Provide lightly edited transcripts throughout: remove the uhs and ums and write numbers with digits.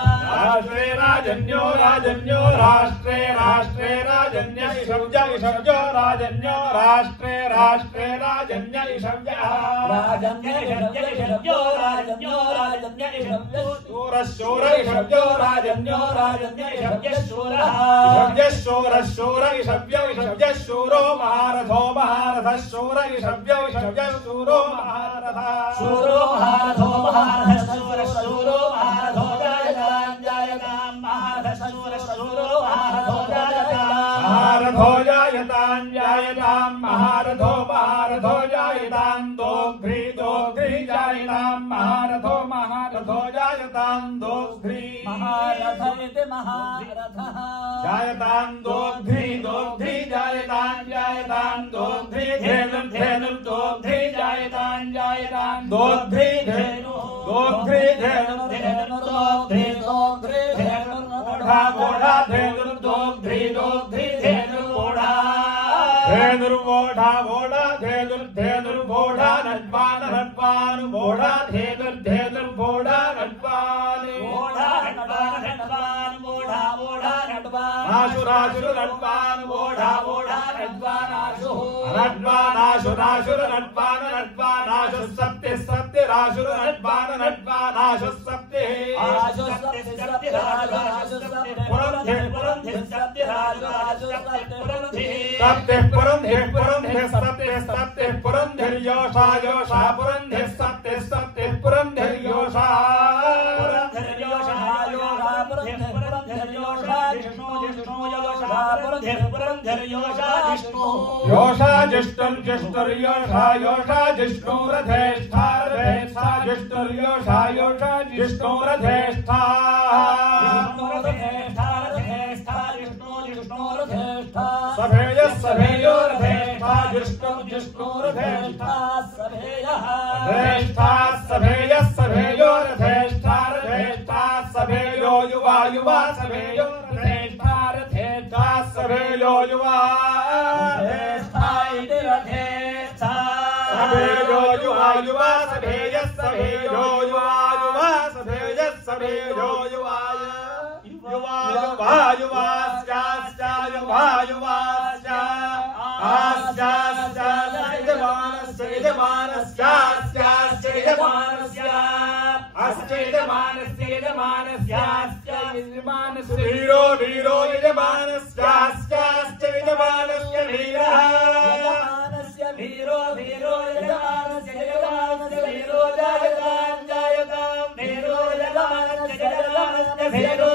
राष्ट्रे राजन्यो राजन्यो राष्ट्रे राष्ट्रे राजन्य इषव्यो राजन्यो राष्ट्रे राष्ट्रे राजन्य इषव्यः राजन्य इषव्यो राजन्यो राजन्य इषव्यो शूर इषव्यो राजन्यो राजन्य इषव्यः शूरः शूर इषव्यो इषव्यः शूरो महारथो महारथः शूर इषव्यो इषव्यः शूरो महारथः शूरो महारथो महारथः शूर शूरो महारथो जायतां महारथः शूर शूरो महारथो जायतां महारथो महारथो जायतां दोग्ध्री दोग्ध्री जायतां महारथो महारथो जायतां दोग्ध्री महारथमिति महारथः जायतां दोग्ध्री दोग्ध्री जायतां दोग्ध्री धेनुं धेनुं दोग्ध्री जायतां दोग्ध्री धेनुः दोग्ध्री धेनुं धेनुं दोग्ध्री दोग्ध्री धेनुं बोधा बोधा धेनुं दोग्ध्री दोग्ध्री धेनुं बोधा धेनुर्बोधा बोधा धेनुर्बोधा नड्वान नड्वान बोधा धेनुर्बोधा नड्वान बोधा नड्वान नड्वान बोधा बोधा नड्वान आशु राशु नड्वान बोधा बोधा नड्वान आशु नड्वान आशु राशु नड्वान नड्वान आशु सत्य सत्य राशु नड्वान नड्वान आशु सत्य आशु सत्य सत्य राशु सत्य पुरंधे पुरंधे सत्य राशु सत्य पुरंधे सत्य पुरंधे पुरंधे सत्य सत्य पुरंधे योषा योषा पुरंधे सत्य सत्य पुरंधे योषा पुरंधे योषा योषा पुरंधे योषा जिष्णु जिष्णु योषा पुरंधे योषा जिष्णु योषा जिष्णुर जिष्णुर योषा योषा जिष्णु रथेष्ठा रथेष्ठा जिष्णुर योषा योषा जिष्णु रथेष्ठा सभेय सभेयो रथेष्ठा जिष्णु जिष्णु रथेष्ठा सभेयः रथेष्ठा सभेय सभेयो रथेष्ठा रथेष्ठा सभेयो युवा युवा सभेयो रथेष्ठा रथेष्ठा सभेयो युवा रथेष्ठा इति रथेष्ठा सभेयो युवा युवा सभेय सभेयो युवा युवा सभेय सभेयो युवा युवा युवा युवास्यास्या युवा युवास्या आस्यास्या यजमानस्य यजमानस्यास्यास्य यजमानस्या अस्य यजमानस्य यजमानस्यास्य यजमानस्य वीरो वीरो यजमानस्यास्यास्य यजमानस्य वीरः यजमानस्य वीरो वीरो यजमानस्य यजमानस्य वीरो जायतां जायतां वीरो यजमानस्य यजमानस्य वीरो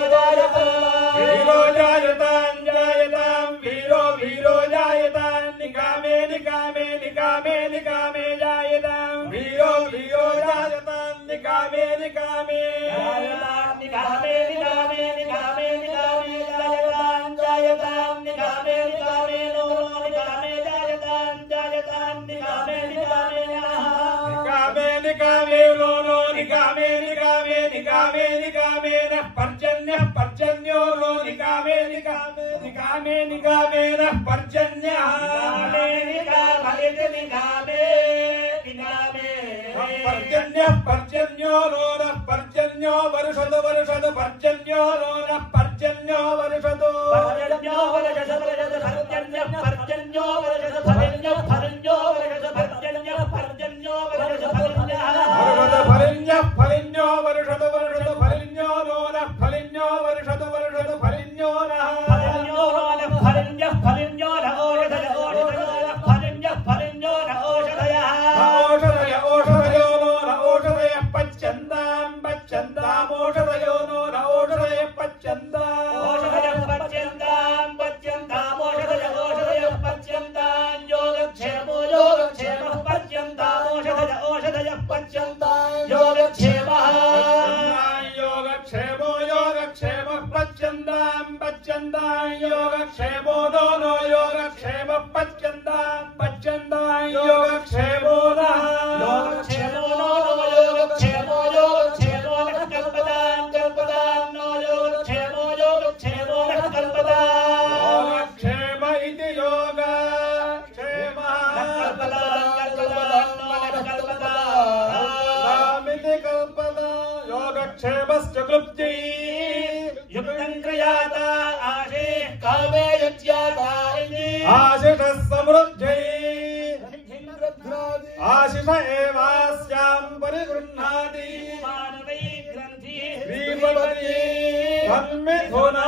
वीरो जायतां जायतां वीरो वीरो जायतां निकामे निकामे निकामे निकामे जायतां वीरो वीरो जायतां निकामे निकामे जायतां निकामे निकामे निकामे निकामे जायतां जायतां निकामे निकामे नो नो निकामे जायतां जायतां निकामे निकामे निकामे निकामे नो नो निकामे निकामे निकामे निकामे नः पर्जन्यः पर्जन्यो नो निकामे निकामे निकामे निकामे नः पर्जन्यः निकामे निकामे निकामे पर्जन्यः पर्जन्यो नो नः पर्जन्यो वर्षद वर्षद पर्जन्यो नो नः पर्जन्यो वर्षद पर्जन्यो वर्षद वर्षद पर्जन्यः पर्जन्यो वर्षद पर्जन्यः पर्जन्यो वर्षद पर्जन्यः पर्जन्यो वर्षद पर्जन्यः फलिन्यः फलिन्यो वर्षद वर्षद फलिन्यो नो नः फलिन्यो वर्षद वर्षद फलिन्यो नः फलिन्यो नः फलिन्यः फलिन्यो नः ओषधय ओषधयो नः फलिन्यः फलिन्यो नः ओषधयः ओषधय ओषधयो नो नः ओषधयः पच्यन्तां पच्यन्ताम् ओषधयो नो नः ओषधयः पच्यन्ताम् ओषधयः पच्यन्तां पच्यन्ताम् ओषधयः ओषधयः पच्यन्तां योगक्षेमो योगक्षेमः पच्यन्ताम् ओषधयः ओषधयः पच्यन्तां योगक्षेमः योगक्षेमो योगक्षेमः पच्यन्तां पच्यन्तां योगक्षेमो नो नो योगक्षेमः पच्यन्तां पच्यन्तां योगक्षेमो नः योगक्षेमो नो नो योगक्षेमो योगक्षेमो नः कल्पतां कल्पतां नो योगक्षेमो योगक्षेमो नः कल्पतां योगक्षेम इति योगक्षेमः कल्पतां कल्पतां नो नः कल्पतां इति कल्पतां योगक्षेम सर्वस्य क्लुप्त्यै युक्तं क्रियाता आशे कामे यज्ञाता आशिषः समृद्ध्यै आशिष एवास्यां परिगृह्णाति मानवै ग्रन्थि श्रीपति तन्मिथुना